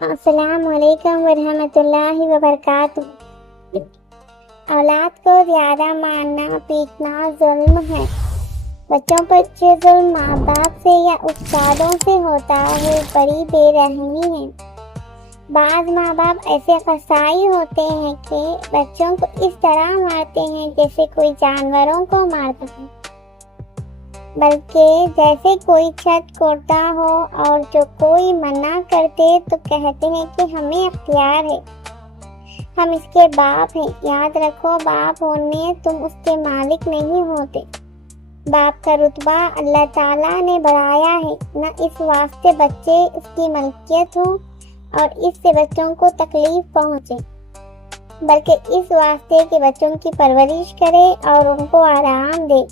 السلام علیکم ورحمۃ اللہ وبرکاتہ۔ اولاد کو زیادہ مارنا پیٹنا ظلم ہے۔ بچوں پر جو ظلم ماں باپ سے یا استادوں سے ہوتا ہے بڑی بے رحمی ہے۔ بعض ماں باپ ایسے قصائی ہوتے ہیں کہ بچوں کو اس طرح مارتے ہیں جیسے کوئی جانوروں کو مارتا ہے، بلکہ جیسے کوئی چھت کوڑتا ہو، اور جو کوئی منع کرتے تو کہتے ہیں کہ ہمیں اختیار ہے، ہم اس کے باپ ہیں۔ یاد رکھو، باپ ہونے تم اس کے مالک نہیں ہوتے۔ باپ کا رتبہ اللہ تعالیٰ نے بڑھایا ہے، نہ اس واسطے بچے اس کی ملکیت ہوں اور اس سے بچوں کو تکلیف پہنچے، بلکہ اس واسطے کہ بچوں کی پرورش کرے اور ان کو آرام دے۔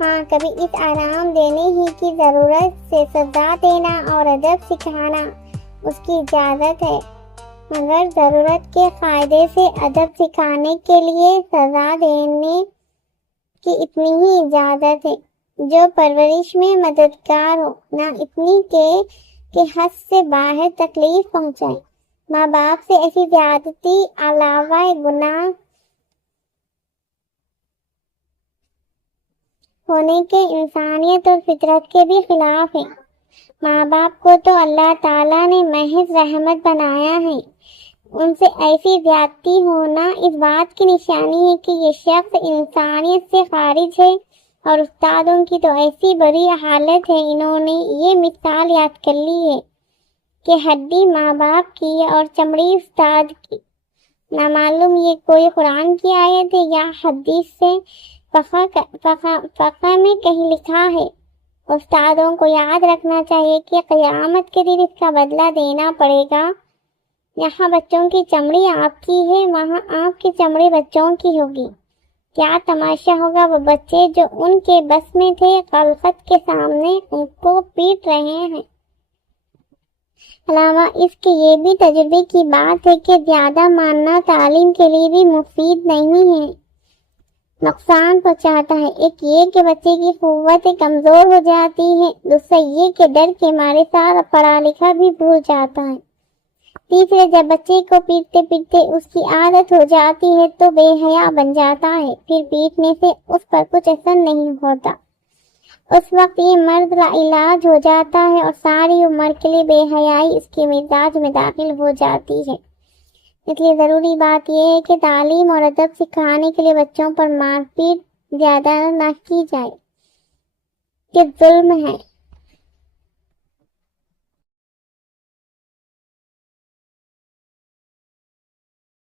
ہاں، کبھی اس آرام دینے ہی کی ضرورت سے سزا دینا اور ادب سکھانا اس کی اجازت ہے، مگر ضرورت کے قاعدے سے ادب سکھانے کے لیے سزا دینے کی اتنی ہی اجازت ہے جو پرورش میں مددگار ہو، نہ اتنی کہ حد سے باہر تکلیف پہنچائے۔ ماں باپ سے ایسی زیادتی علاوہ گناہ ہونے کے انسانیت اور فطرت کے بھی خلاف ہے۔ ماں باپ کو تو اللہ تعالیٰ نے محض رحمت بنایا ہے، ان سے ایسی زیادتی ہونا اس بات کی نشانی ہے کہ یہ شخص انسانیت سے خارج ہے۔ اور استادوں کی تو ایسی بری حالت ہے، انہوں نے یہ مثال یاد کر لی ہے کہ ہڈی ماں باپ کی اور چمڑی استاد کی۔ نہ معلوم یہ کوئی قرآن کی آیت ہے یا حدیث سے فقہ میں کہیں لکھا ہے۔ استادوں کو یاد رکھنا چاہیے کہ قیامت کے دن اس کا بدلہ دینا پڑے گا۔ یہاں بچوں کی چمڑی آپ کی ہے، وہاں آپ کی چمڑی بچوں کی ہوگی۔ کیا تماشا ہوگا، وہ بچے جو ان کے بس میں تھے خلقت کے سامنے ان کو پیٹ رہے ہیں۔ علاوہ اس کے یہ بھی تجربے کی بات ہے کہ زیادہ مارنا تعلیم کے لیے بھی مفید نہیں ہے، نقصان پہنچاتا ہے۔ ایک یہ کہ بچے کی قوت کمزور ہو جاتی ہے، دوسرا یہ کہ ڈر کے مارے سارا پڑھا لکھا بھی بھول جاتا ہے، تیسرے جب بچے کو پیٹتے پیٹتے اس کی عادت ہو جاتی ہے تو بے حیا بن جاتا ہے، پھر پیٹنے سے اس پر کچھ اثر نہیں ہوتا، اس وقت یہ مرض لا علاج ہو جاتا ہے اور ساری عمر کے لیے بے حیائی اس کے مزاج میں داخل ہو جاتی ہے۔ اس لیے ضروری بات یہ ہے کہ تعلیم اور ادب سکھانے کے لیے بچوں پر مار پیٹ زیادہ نہ کی جائے، کہ ظلم ہے۔